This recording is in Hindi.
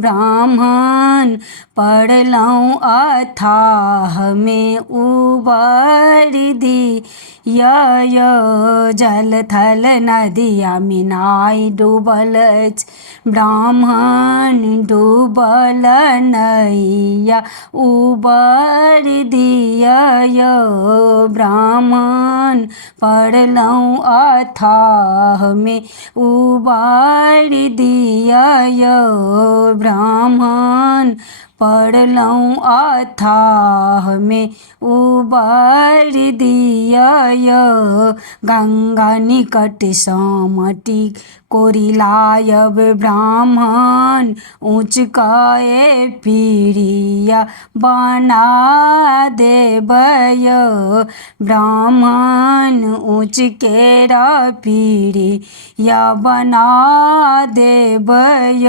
ब्राह्मण पढ़लहुँ अथाह में उबर दी यो जल थल नदिया में नाय डूबल अछि। ब्राह्मण डूबल नैया उबर दिया ब्राह्मण पढ़लहुँ अथाह में उबार दिया ब्राह्मण पढ़लहुँ अथाह में उबार दिया गंगा निकट सामटी कोरी लायब ब्राह्मण ऊँच कए पीढ़िया बना देबय ब्राह्मण ऊँच केरा पीढ़िया बना देबय।